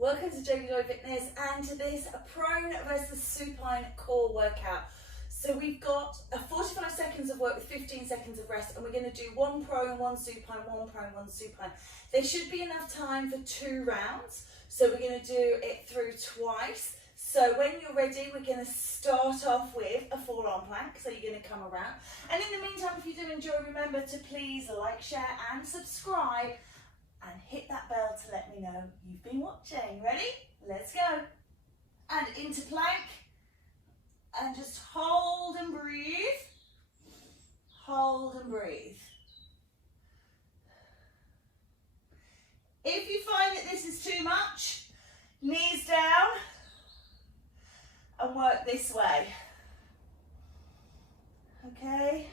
Welcome to Jamie Joy Fitness and to this prone versus supine core workout. So we've got a 45 seconds of work with 15 seconds of rest, and we're going to do one prone, one supine, one prone, one supine. There should be enough time for 2 rounds, so we're going to do it through twice. So when you're ready, we're going to start off with a forearm plank, so you're going to come around. And in the meantime, if you do enjoy, remember to please like, share and subscribe. And hit that bell to let me know you've been watching. Ready? Let's go. And into plank. And just hold and breathe. Hold and breathe. If you find that this is too much, knees down and work this way. Okay?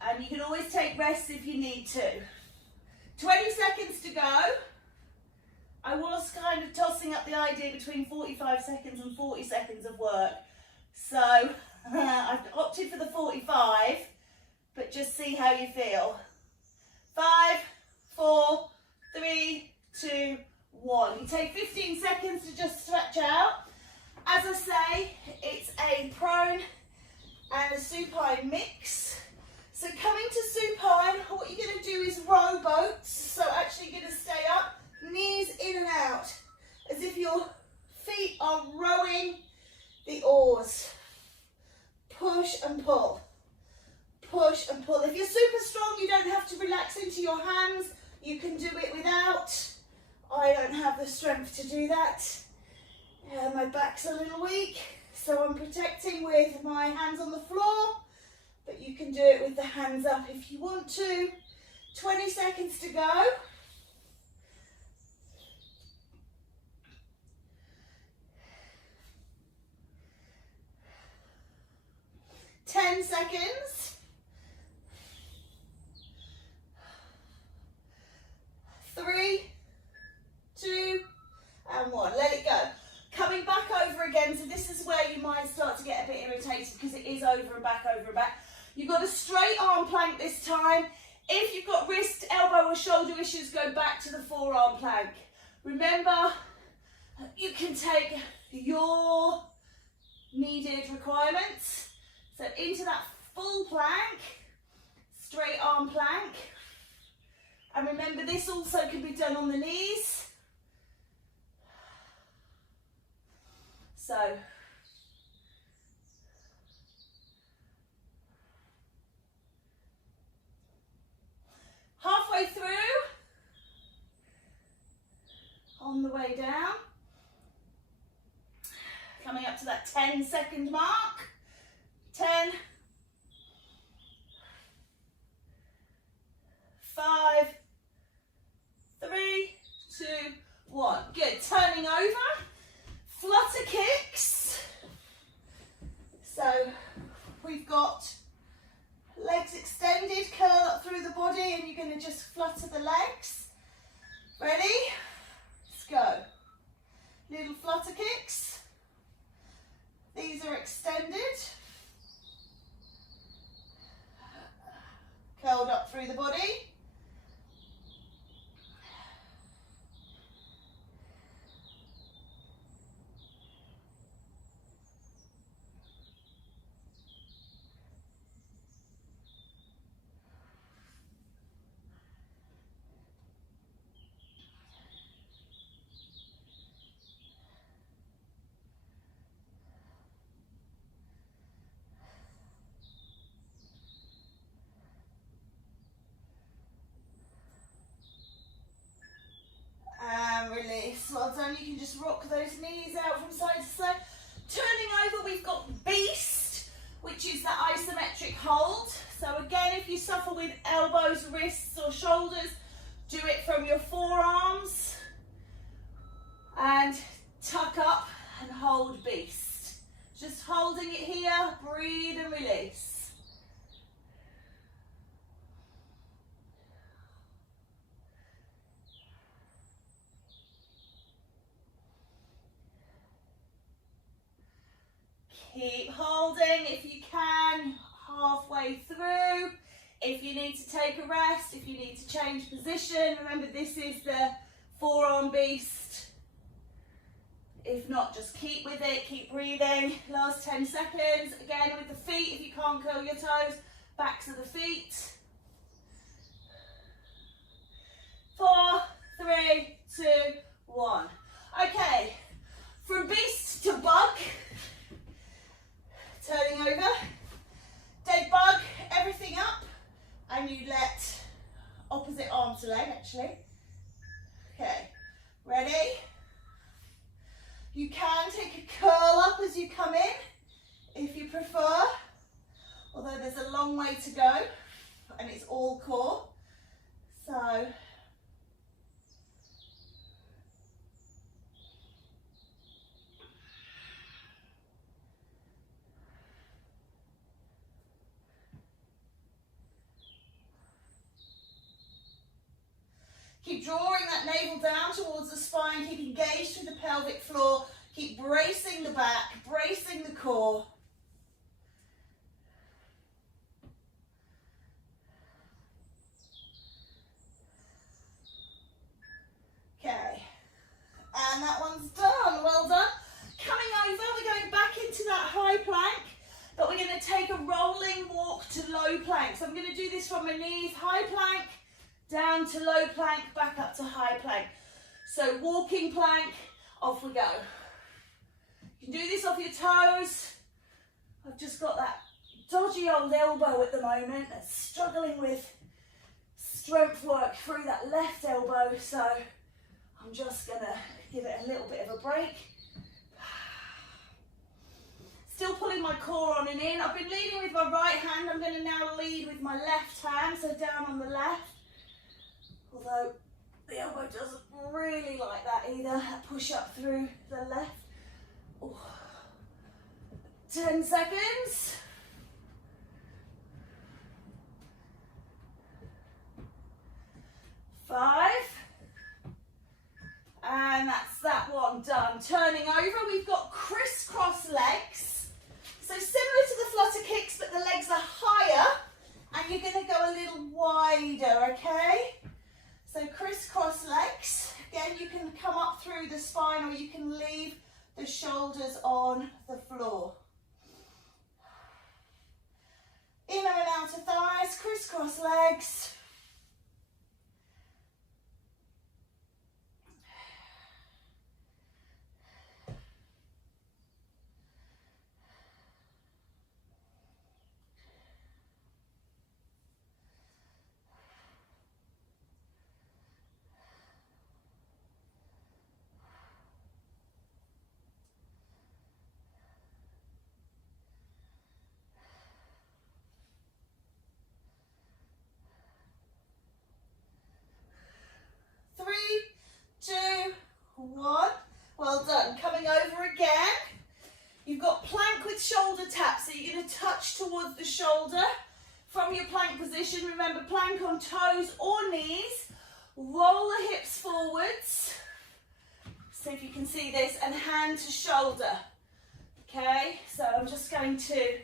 And you can always take rest if you need to. 20 seconds to go. I was kind of tossing up the idea between 45 seconds and 40 seconds of work. So I've opted for the 45, but just see how you feel. 5, 4, 3, 2, 1. You take 15 seconds to just stretch out. As I say, it's a prone and a supine mix. So coming to supine, what you're going to do is row boats. So actually you're going to stay up, knees in and out, as if your feet are rowing the oars. Push and pull. Push and pull. If you're super strong, you don't have to relax into your hands. You can do it without. I don't have the strength to do that. My back's a little weak, so I'm protecting with my hands on the floor. But you can do it with the hands up if you want to. 20 seconds to go. Ten seconds. 3, 2, and 1. Let it go. Coming back over again, so this is where you might start to get a bit irritated because it is over and back, over and back. You've got a straight arm plank this time. If you've got wrist, elbow or shoulder issues, go back to the forearm plank. Remember, you can take your needed requirements. So into that full plank, straight arm plank. And remember, this also can be done on the knees. So, halfway through, on the way down, coming up to that 10-second mark. 10, 5, 3, 2, 1. Good. Turning over. Flutter kicks. So we've got legs extended, curl up through the body, and you're going to just flutter the legs. Ready? Let's go. Little flutter kicks. These are extended. Curled up through the body. Release. Well done. You can just rock those knees out from side to side. Turning over, we've got Beast, which is that isometric hold. So again, if you suffer with elbows, wrists or shoulders, do it from your forearms and tuck up and hold Beast. Just holding it here, breathe and release. Keep holding if you can, halfway through. If you need to take a rest, if you need to change position, remember this is the forearm beast. If not, just keep with it, keep breathing. Last 10 seconds. Again with the feet, if you can't curl your toes, backs of the feet. 4, 3, 2, 1. Okay, from beast to bug. Turning over. Dead bug, everything up. And you let opposite arm to leg, actually. Okay, ready? You can take a curl up as you come in, if you prefer, although there's a long way to go, and it's all core. So, keep drawing that navel down towards the spine, keep engaged with the pelvic floor, keep bracing the back, bracing the core. Okay, and that one's done, well done. Coming over, we're going back into that high plank, but we're going to take a rolling walk to low plank. So I'm going to do this from my knees, high plank, down to low plank, back up to high plank. So walking plank, off we go. You can do this off your toes. I've just got that dodgy old elbow at the moment that's struggling with strength work through that left elbow, so I'm just gonna give it a little bit of a break. Still pulling my core on and in. I've been leading with my right hand. I'm going to now lead with my left hand, so down on the left. Although the elbow doesn't really like that either. Push up through the left. Ooh. 10 seconds. 5. And that's that one done. Turning over, we've got crisscross legs. So similar to the flutter kicks, but the legs are higher and you're going to go a little wider, okay? So crisscross legs. Again, you can come up through the spine or you can leave the shoulders on the floor. Inner and outer thighs, crisscross legs. Well done. Coming over again. You've got plank with shoulder tap, so you're going to touch towards the shoulder from your plank position. Remember, plank on toes or knees. Roll the hips forwards. So if you can see this, and hand to shoulder. Okay, so I'm just going to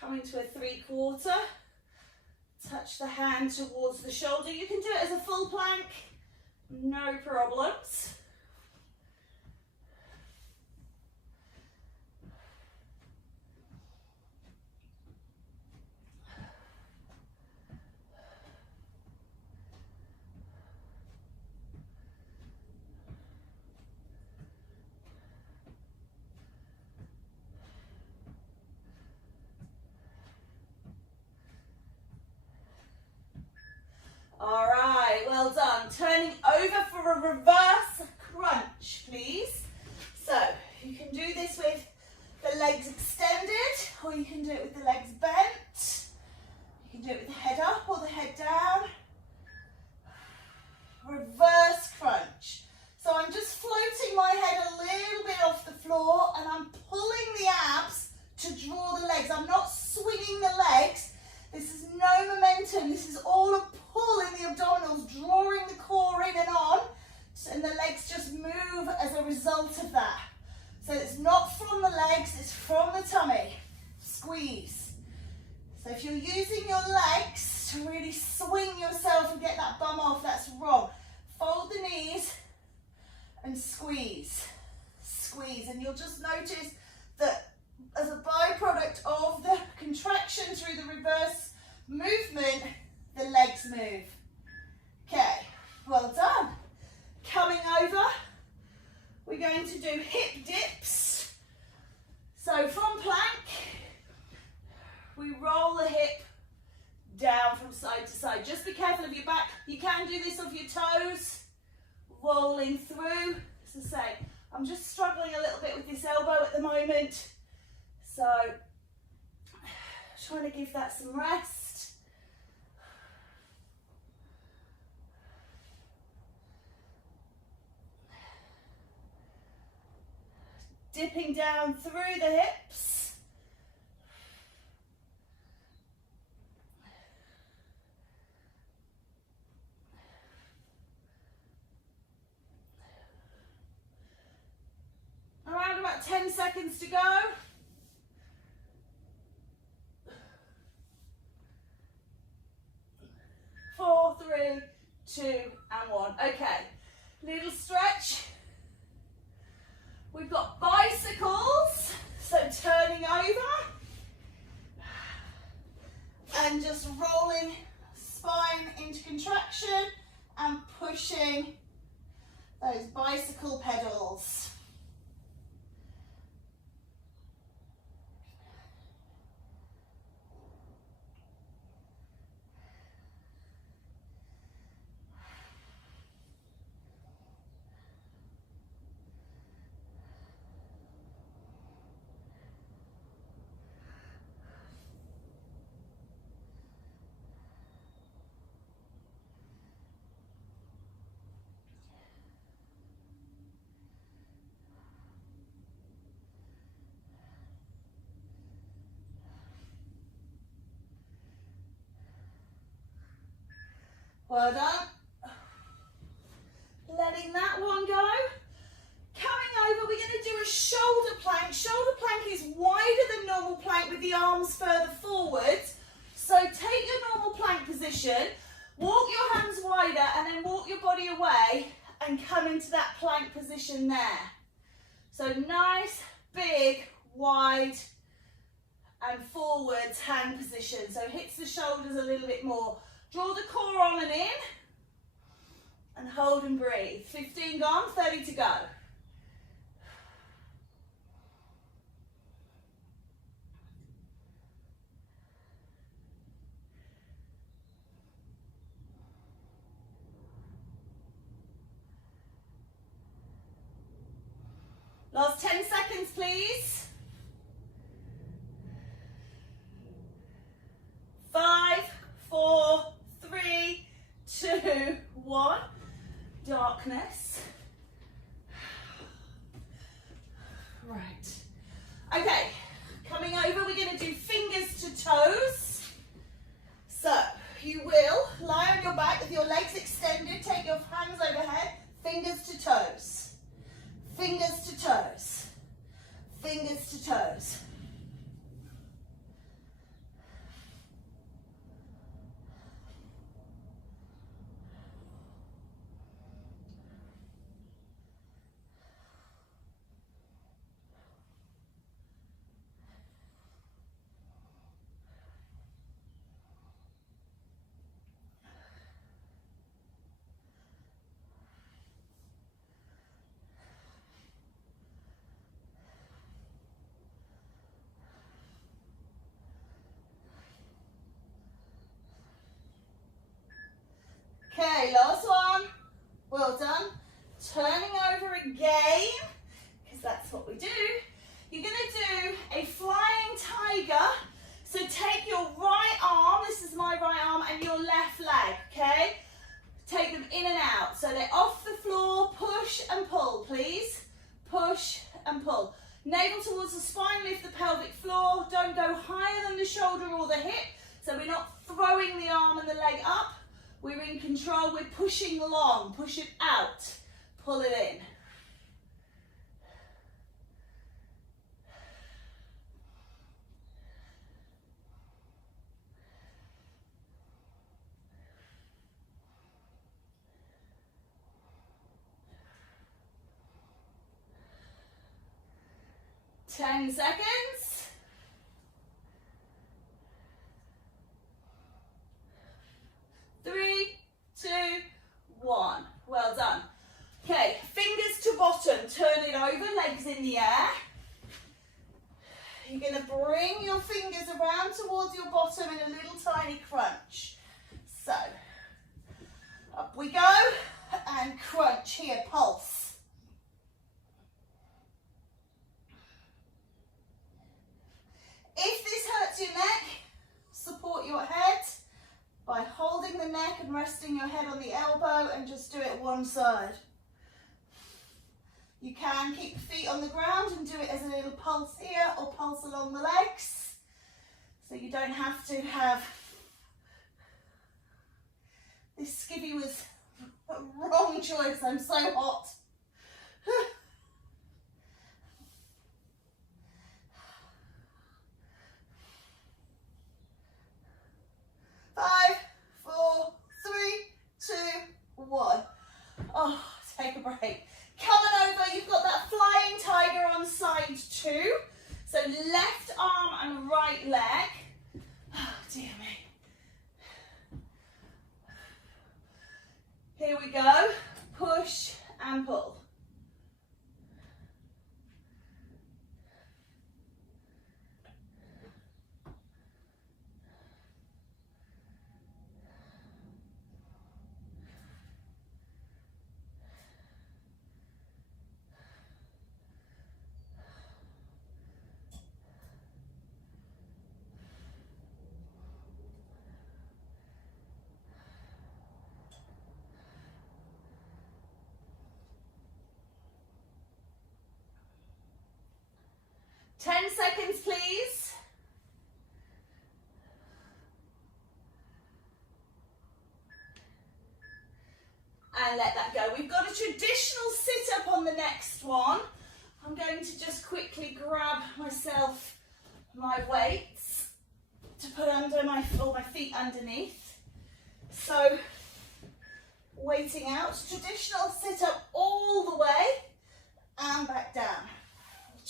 come into a 3/4. Touch the hand towards the shoulder. You can do it as a full plank, no problems. All right, well done. Turning over for a reverse crunch, please. So you can do this with the legs extended, or you can do it with the legs bent. You can do it with the head up or the head down. Reverse crunch. So I'm just floating my head a little bit off the floor and I'm pulling the abs to draw the legs. I'm not swinging the legs. This is no momentum. This is all a pull in the abdominals, drawing the core in and on, and the legs just move as a result of that. So it's not from the legs, it's from the tummy. Squeeze. So if you're using your legs to really swing yourself and get that bum off. That's wrong. Fold the knees and squeeze. Squeeze. And you'll just notice that as a byproduct of the contraction through the reverse movement, the legs move. Okay, well done. Coming over, we're going to do hip dips. So from plank, we roll the hip down from side to side. Just be careful of your back. You can do this off your toes, rolling through. As I say, I'm just struggling a little bit with this elbow at the moment. So, trying to give that some rest. Dipping down through the hips. Around about 10 seconds to go. 4, 3, 2, and 1. Okay, little stretch. We've got bicycles, so turning over and just rolling spine into contraction and pushing those bicycle pedals. Well done. Letting that one go. Coming over, we're going to do a shoulder plank. Shoulder plank is wider than normal plank with the arms further forward. So take your normal plank position, walk your hands wider and then walk your body away and come into that plank position there. So nice, big, wide and forwards hand position. So hits the shoulders a little bit more. Draw the core on and in, and hold and breathe. 15 gone, 30 to go. Last 10 seconds, please. 5, 4, 3, 2, 1. Darkness. Right. Okay, coming over, we're going to do fingers to toes. So, you will lie on your back with your legs extended, take your hands overhead, fingers to toes. Fingers to toes. Fingers to toes. Okay, last one. Well done. Turning over again, because that's what we do. You're going to do a flying tiger. So take your right arm, this is my right arm, and your left leg, okay? Take them in and out. So they're off the floor. Push and pull, please. Push and pull. Navel towards the spine, lift the pelvic floor. Don't go higher than the shoulder or the hip. So we're not throwing the arm and the leg up. We're in control, we're pushing long, push it out, pull it in. 10 seconds. 3, 2, 1. Well done. Okay, fingers to bottom, turn it over, legs in the air. You're going to bring your fingers around towards your bottom in a little tiny crunch. So, up we go, and crunch here, pulse. If this hurts your neck, support your head by holding the neck and resting your head on the elbow, and just do it one side. You can keep the feet on the ground and do it as a little pulse here or pulse along the legs. So you don't have to have, this skivvy was a wrong choice, I'm so hot. 5, 4, 3, 2, 1. Oh, take a break. Coming over, you've got that flying tiger on side 2. So left arm and right leg. Oh, dear me. Here we go. Push and pull. Ten seconds, please. And let that go. We've got a traditional sit-up on the next one. I'm going to just quickly grab myself my weights to put under my feet underneath. So, weighting out, traditional sit-up all the way and back down.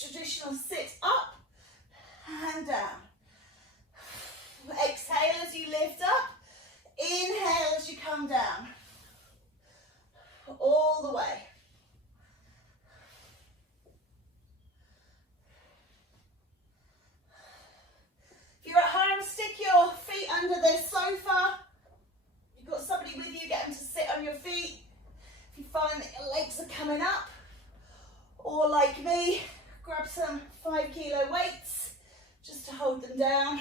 Traditional sit up and down. Exhale as you lift up. Inhale as you come down. All the way. If you're at home, stick your feet under the sofa. If you've got somebody with you, get them to sit on your feet. If you find that your legs are coming up, or like me, grab some 5 kilo weights just to hold them down.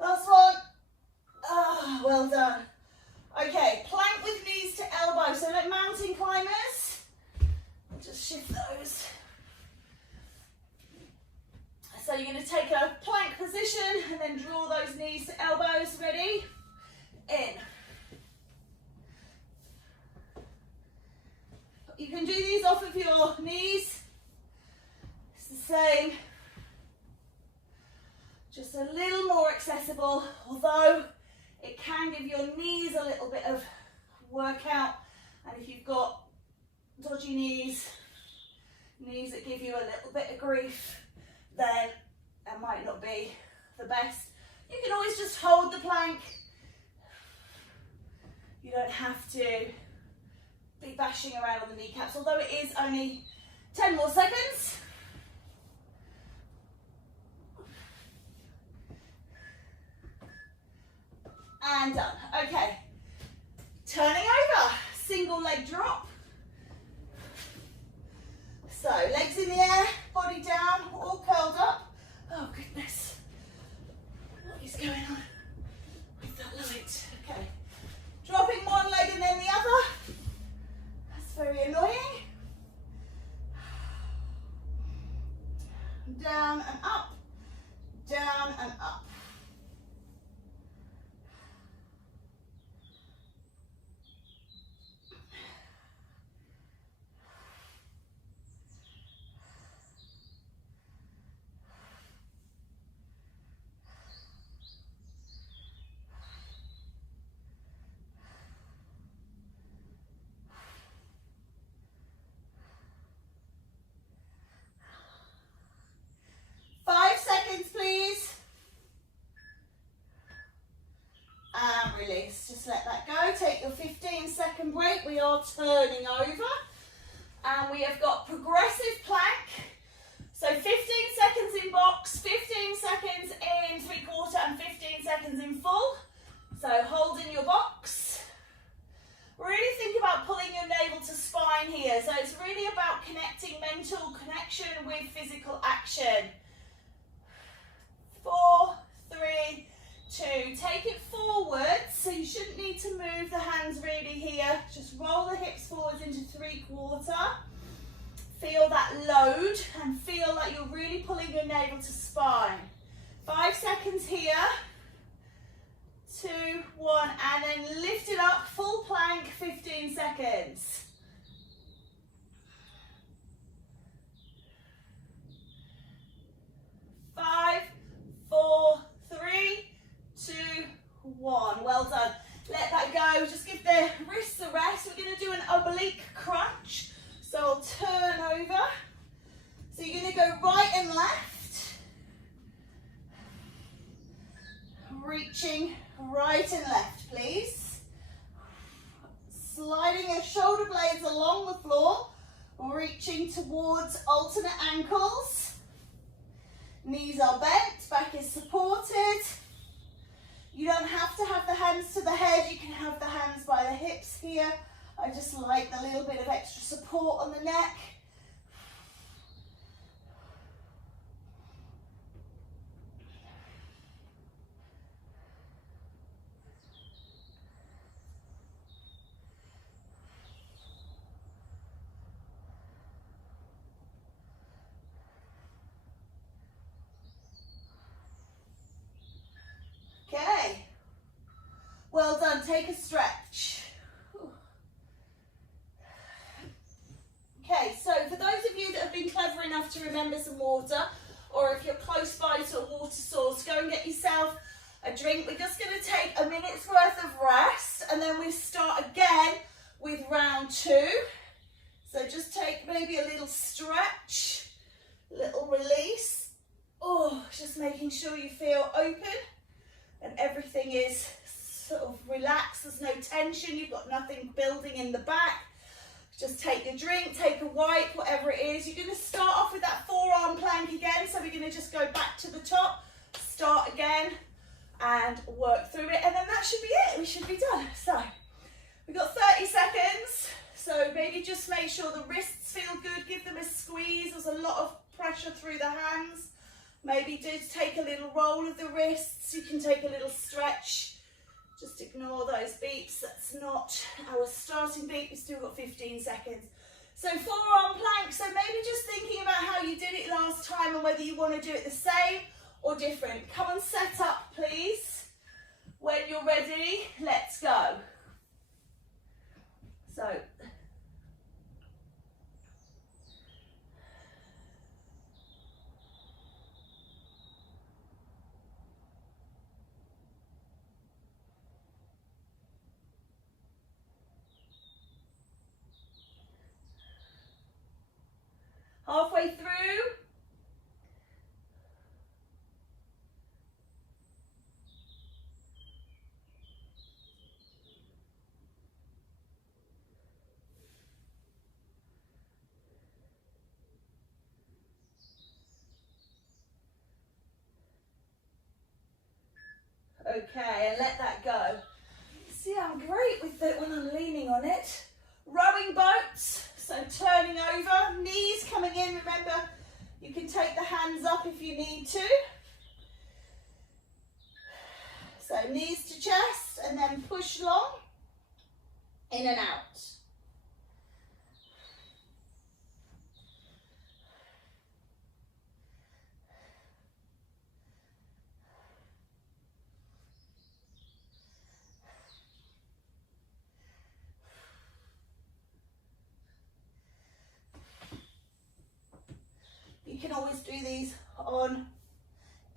Last one. Ah, well done. Okay, plank with knees to elbow. So like mountain climbers, I'll just shift those. So you're going to take a plank position and then draw those knees to elbows. Ready? In. You can do these off of your knees. It's the same. Just a little more accessible, although it can give your knees a little bit of workout. And if you've got dodgy knees that give you a little bit of grief, then it might not be the best. You can always just hold the plank. You don't have to be bashing around on the kneecaps, although it is only 10 more seconds. And done. Okay. Turning over. Single leg drop. So legs in the air, body down, all curled up. Oh goodness. What is going on with that light? Okay. Dropping one leg and then the other. That's very annoying. Down and up. Down and up. just let that go. Take your 15-second break. We are turning over. And we have got progressive plank. So 15 seconds in box, 15 seconds in three-quarter, and 15 seconds in full. So hold in your box. Really think about pulling your navel to spine here. So it's really about connecting mental connection with physical action. 4, 3, 2. Take it forwards. So you shouldn't need to move the hands really here. Just roll the hips forwards into three-quarter. Feel that load and feel like you're really pulling your navel to spine. 5 seconds here. 2, 1, and then lift it up, full plank, 15 seconds. Five, 4, 3, 2, 1. Well done. Let that go. Just give the wrists a rest. We're going to do an oblique crunch. So I'll turn over. So you're going to go right and left. Reaching right and left, please. Sliding your shoulder blades along the floor. Reaching towards alternate ankles. Knees are bent, back is supported. You don't have to have the hands to the head. You can have the hands by the hips here. I just like the little bit of extra support on the neck. Okay. Well done. Take a stretch. Okay, so for those of you that have been clever enough to remember some water, or if you're close by to a water source, go and get yourself a drink. We're just going to take a minute's worth of rest, and then we start again with round 2. So just take maybe a little stretch, little release. Oh, just making sure you feel open and everything is sort of relaxed. There's no tension. You've got nothing building in the back. Just take a drink, take a wipe, whatever it is. You're going to start off with that forearm plank again. So we're going to just go back to the top, start again, and work through it. And then that should be it. We should be done. So we've got 30 seconds. So maybe just make sure the wrists feel good. Give them a squeeze. There's a lot of pressure through the hands. Maybe just take a little roll of the wrists. You can take a little stretch. Just ignore those beeps. That's not our starting beat. We've still got 15 seconds. So forearm plank. So maybe just thinking about how you did it last time and whether you want to do it the same or different. Come and set up, please. When you're ready, let's go. So halfway through. Okay, and let that go. See, I'm great with it when I'm leaning on it. Rowing boats. So turning over, knees coming in. Remember, you can take the hands up if you need to. So knees to chest and then push long, in and out. You can always do these on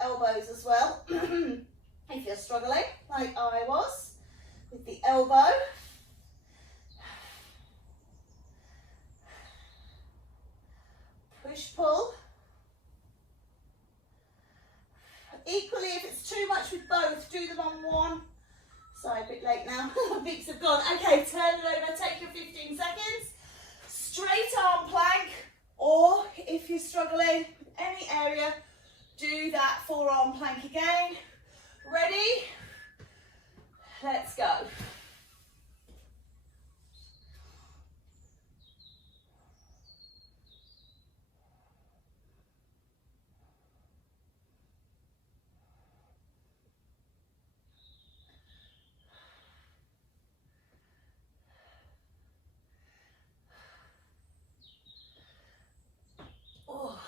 elbows as well, if you're struggling, like I was, with the elbow. Push, pull. Equally, if it's too much with both, do them on one side, but late now. Beats have gone. Okay, turn it over, take your 15 seconds. Straight arm plank, or if you're struggling with any area, do that forearm plank again. Ready? Let's go. Oh.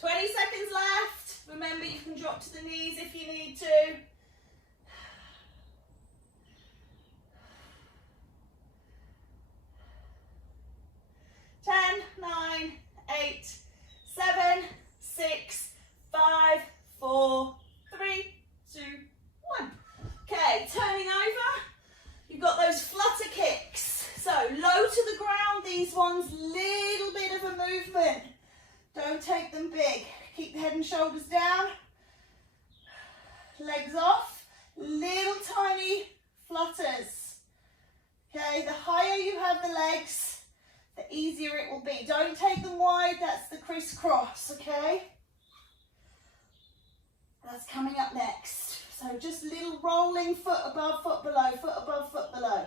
20 seconds left. Remember, you can drop to the knees if you need to. 10, 9, 8, 7, 6, 5, 4, 3, 2, 1. Okay, turning over. You've got those flutter kicks. So low to the ground, these ones, little bit of a movement. Don't take them big. Keep the head and shoulders down. Legs off. Little tiny flutters. Okay, the higher you have the legs, the easier it will be. Don't take them wide, that's the crisscross, okay? That's coming up next. So just little rolling foot above, foot below, foot above, foot below.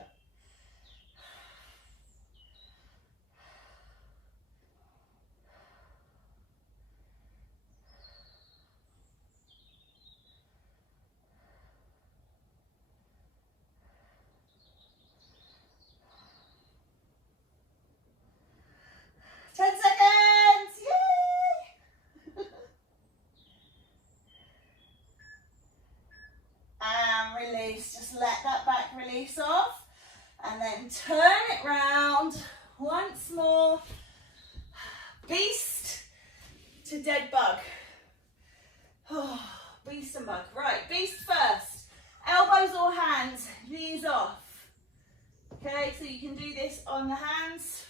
Just let that back release off and then turn it round once more. Beast to dead bug. Oh, beast and bug. Right, beast first. Elbows or hands, knees off. Okay, so you can do this on the hands.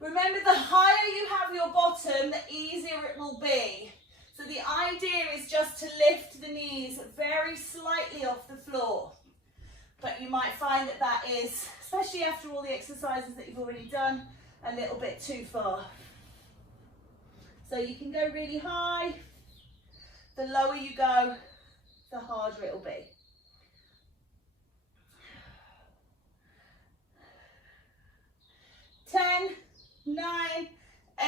Remember, the higher you have your bottom, the easier it will be. So the idea is just to lift the knees very slightly off the floor. But you might find that that is, especially after all the exercises that you've already done, a little bit too far. So you can go really high. The lower you go, the harder it will be. Ten, 9,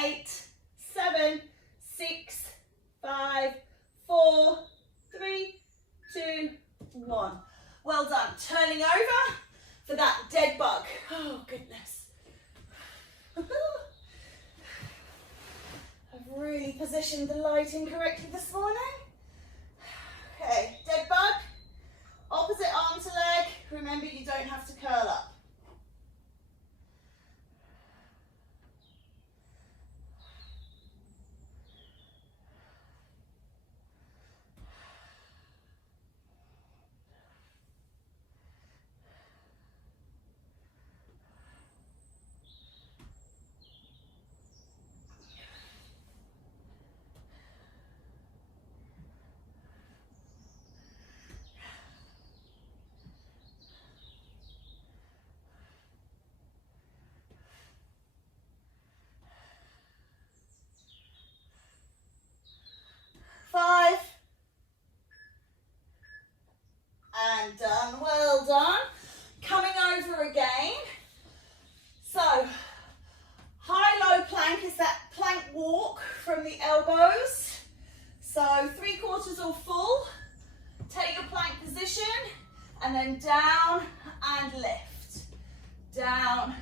8, 7, 6, 5, 4, 3, 2, 1. Well done. Turning over for that dead bug. Oh, goodness. I've really positioned the light incorrectly this morning. Okay, dead bug. Opposite arm to leg. Remember, you don't have to curl up. And done. Well done. Coming over again. So, high-low plank is that plank walk from the elbows. So 3/4 or full. Take your plank position and then down and lift. Down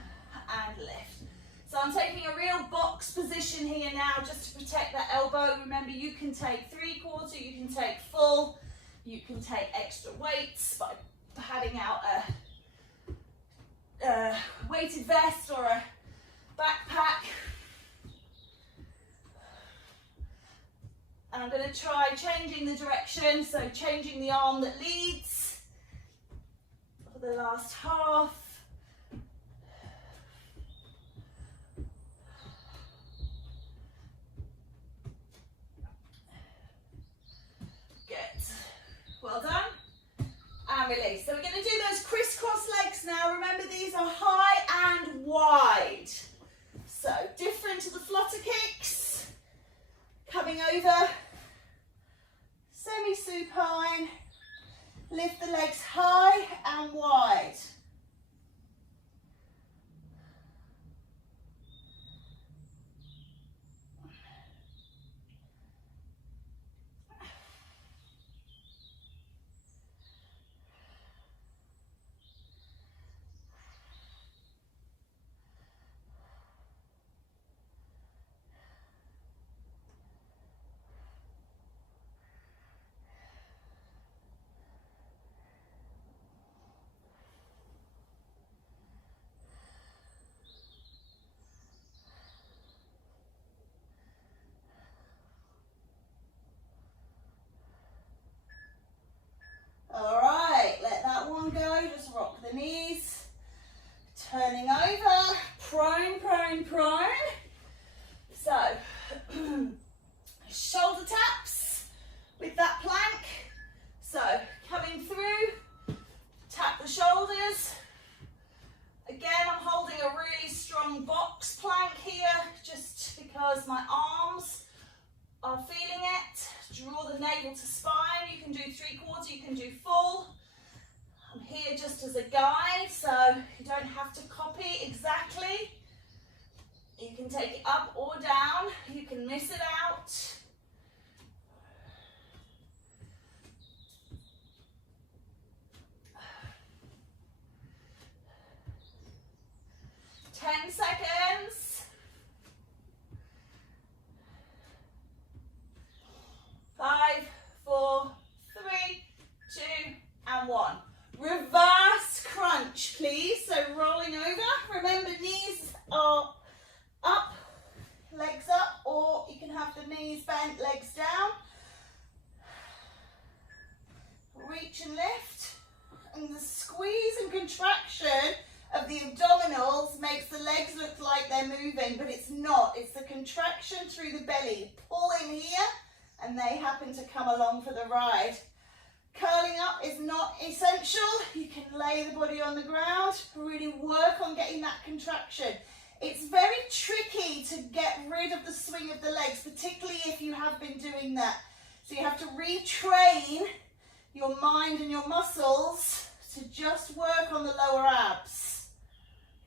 and lift. So I'm taking a real box position here now just to protect that elbow. Remember, you can take 3/4, you can take full. You can take extra weights by padding out a weighted vest or a backpack. And I'm going to try changing the direction, so changing the arm that leads for the last half. Good. Well done. And and release. So we're going to do those crisscross legs now. Remember, these are high and wide. So different to the flutter kicks. Coming over, semi-supine. Lift the legs high and wide. All right, let that one go. Just rock the knees. Turning over, prone, prone, prone. So, shoulder taps with that plank. So, coming through, tap the shoulders. Again, I'm holding a really strong box plank here, just because my arms are feeling it. Draw the navel to spine. You can do 3/4, you can do full. I'm here just as a guide, so you don't have to copy exactly. You can take it up or down. You can miss it out. Ten seconds. 5, 4, 3, 2, and 1. Reverse crunch, please. So rolling over. Remember, knees are up, legs up, or you can have the knees bent, legs down. Reach and lift. And the squeeze and contraction of the abdominals makes the legs look like they're moving, but it's not. It's the contraction through the belly. Pull in here, and they happen to come along for the ride. Curling up is not essential. You can lay the body on the ground, really work on getting that contraction. It's very tricky to get rid of the swing of the legs, particularly if you have been doing that. So you have to retrain your mind and your muscles to just work on the lower abs.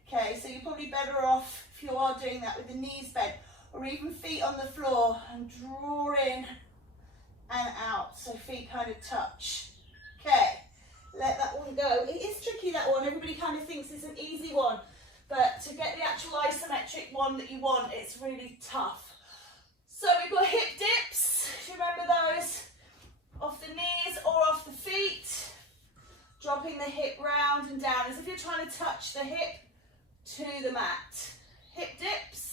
Okay, so you're probably better off if you are doing that with the knees bent, or even feet on the floor, and draw in and out, so feet kind of touch. Okay, let that one go. It is tricky, that one. Everybody kind of thinks it's an easy one, but to get the actual isometric one that you want, it's really tough. So we've got hip dips. Do you remember those? Off the knees or off the feet. Dropping the hip round and down, as if you're trying to touch the hip to the mat. Hip dips.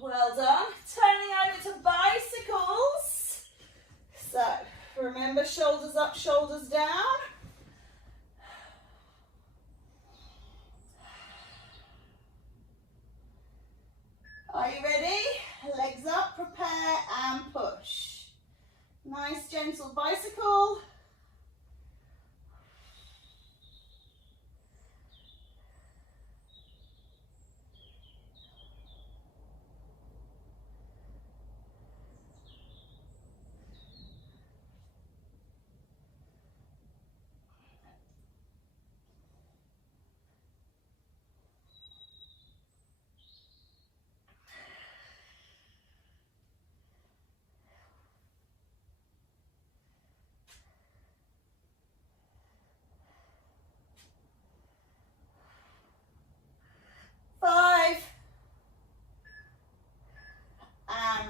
Well done. Turning over to bicycles. So, remember, shoulders up, shoulders down. Are you ready? Legs up, prepare and push. Nice gentle bicycle.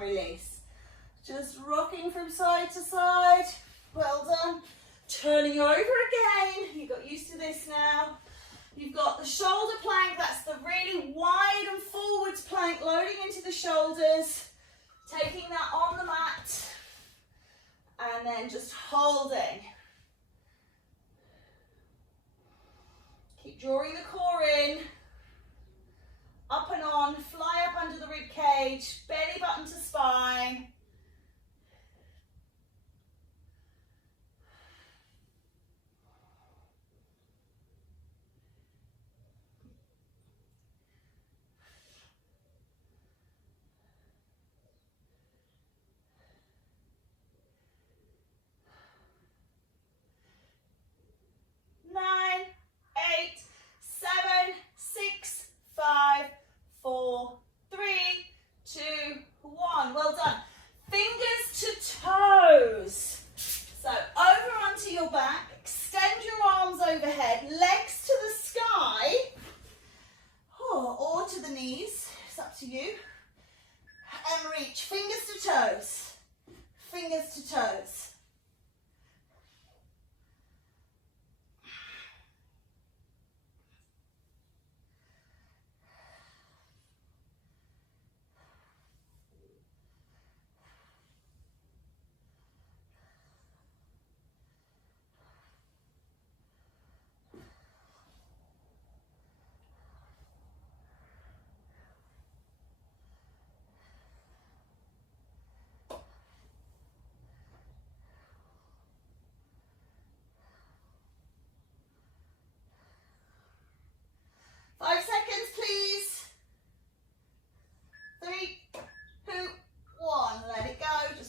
release. Just rocking from side to side. Well done. Turning over again. You got used to this now. You've got the shoulder plank. That's the really wide and forwards plank, loading into the shoulders. Taking that on the mat. And then just holding. Keep drawing the core in. Up and on. Fly up under the rib cage. Belly button to spine.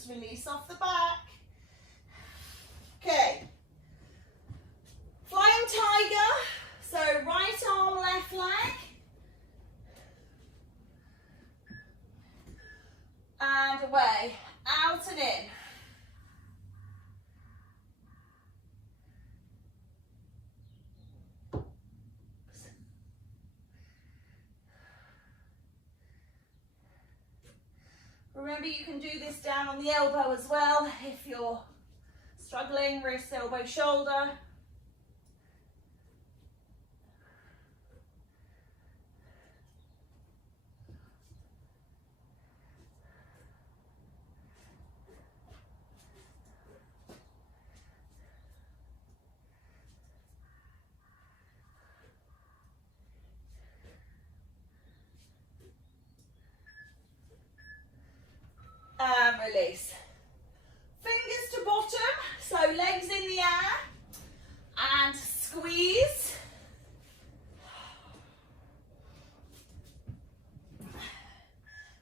Release off the back. Okay. Flying tiger. So right arm, left leg. And away. Out and in. Remember, you can do this down on the elbow as well if you're struggling, wrist, elbow, shoulder. And release. Fingers to bottom, so legs in the air, and squeeze.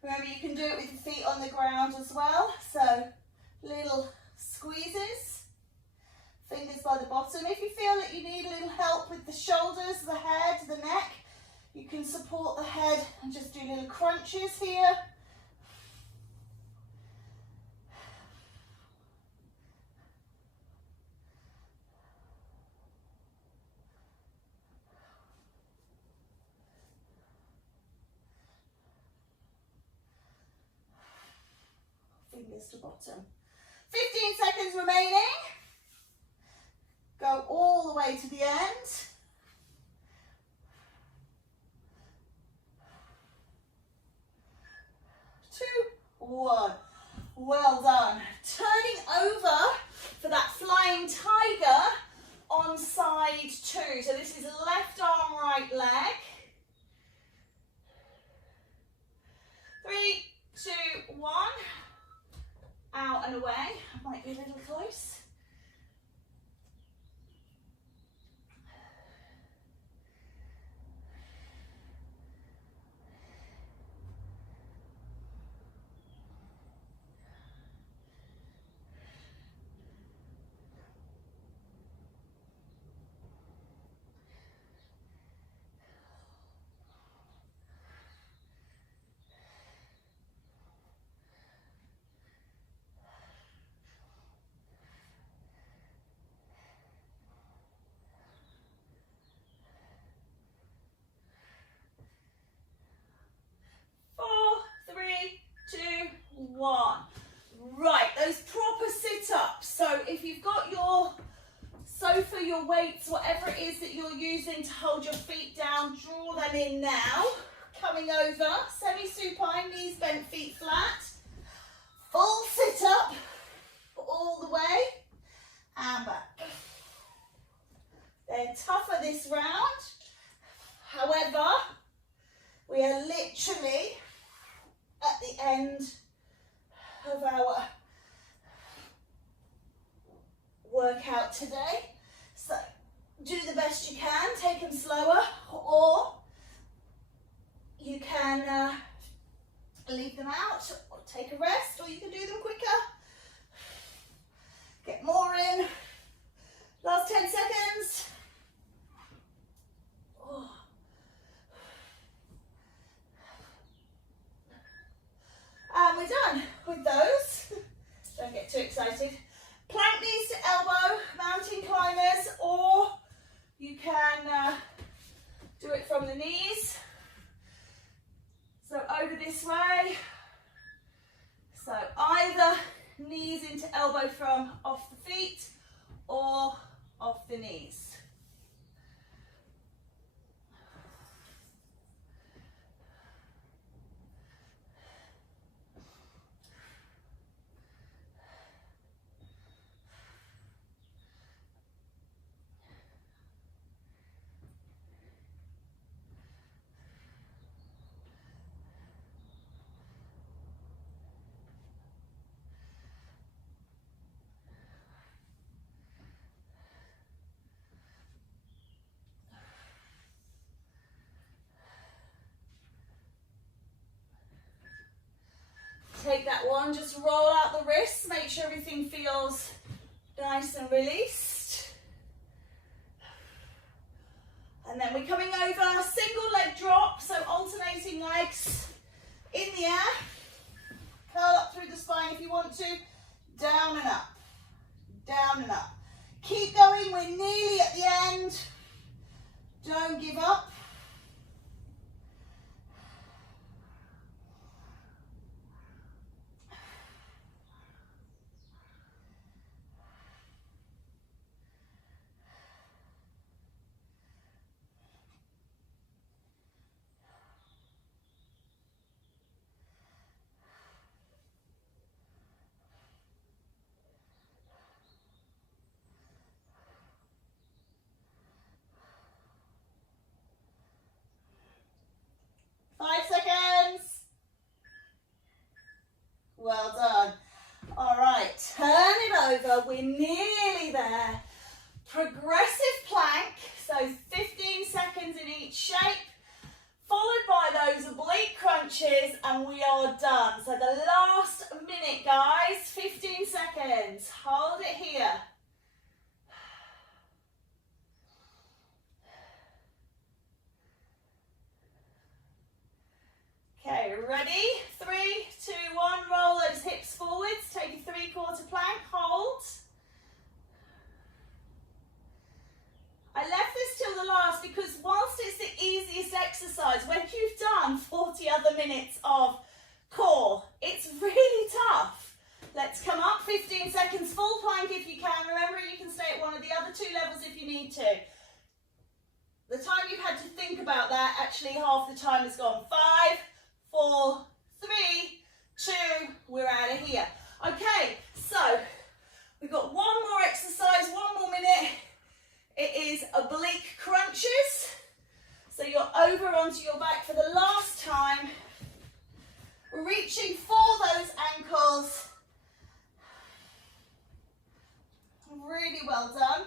Remember, you can do it with your feet on the ground as well, so little squeezes. Fingers by the bottom. If you feel that you need a little help with the shoulders, the head, the neck, you can support the head and just do little crunches here. Fingers to bottom. 15 seconds remaining. Go all the way to the end. 2, 1. Well done. Turning over for that flying tiger on side 2. So this is left arm, right leg. 3, 2, 1. Out and away. I might be a little close. So if you've got your sofa, your weights, whatever it is that you're using to hold your feet down, draw them in now. Coming over, semi-supine, knees bent, feet flat. Full sit up, all the way, and back. They're tougher this round. However, we are literally at the end of our workout today. So do the best you can, take them slower, or you can leave them out, or take a rest, or you can do them quicker. Get more in. Last 10 seconds. Oh. And we're done with those. Don't get too excited. Plank knees to elbow, mountain climbers, or you can do it from the knees. So over this way. So either knees into elbow from off the feet or off the knees. Take that one, just roll out the wrists, make sure everything feels nice and released. And then we're coming over, single leg drop, so alternating legs in the air. Curl up through the spine if you want to, down and up, down and up. Keep going, we're nearly at the end. Don't give up. Well done. All right, turn it over. We're nearly there. Progressive plank, so 15 seconds in each shape, followed by those oblique crunches, and we are done. So the last minute, guys, 15 seconds. Hold it here. Okay, ready? 3, 2, 1, roll those hips forwards, take a 3/4 plank, hold. I left this till the last because whilst it's the easiest exercise, when you've done 40 other minutes of core, it's really tough. Let's come up, 15 seconds, full plank if you can. Remember, you can stay at one of the other 2 levels if you need to. The time you've had to think about that, actually half the time is gone. 5, 4, 3, 2, we're out of here. Okay, so we've got one more exercise, one more minute. It is oblique crunches. So you're over onto your back for the last time. Reaching for those ankles. Really well done.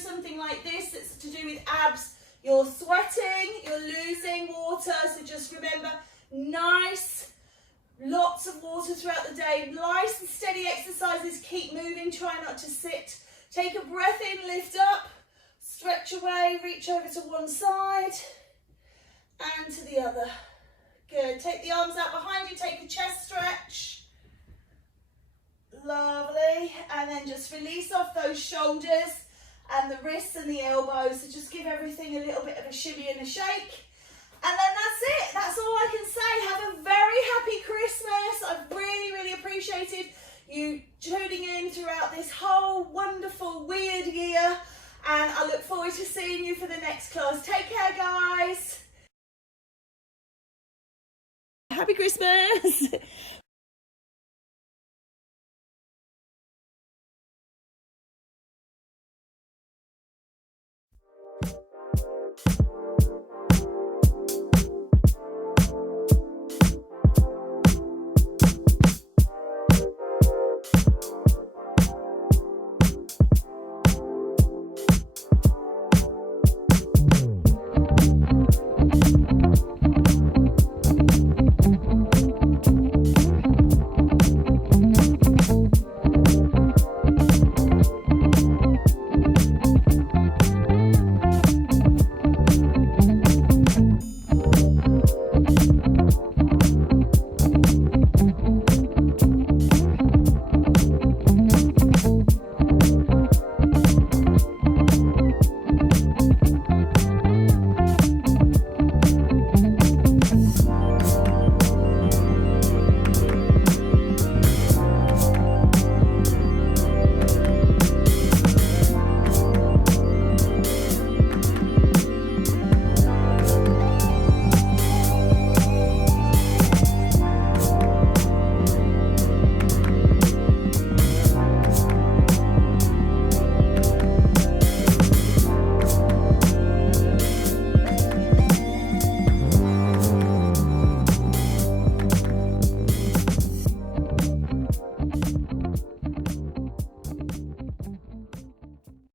something like this that's to do with abs, you're sweating, you're losing water, so just remember, lots of water throughout the day, nice and steady exercises, keep moving, try not to sit. Take a breath in, lift up, stretch away, reach over to one side and to the other. Good, take the arms out behind you, take a chest stretch. Lovely, and then just release off those shoulders and the wrists and the elbows, so just give everything a little bit of a shimmy and a shake. And then that's it, that's all I can say. Have a very happy Christmas. I've really appreciated you tuning in throughout this whole wonderful, weird year. And I look forward to seeing you for the next class. Take care, guys. Happy Christmas.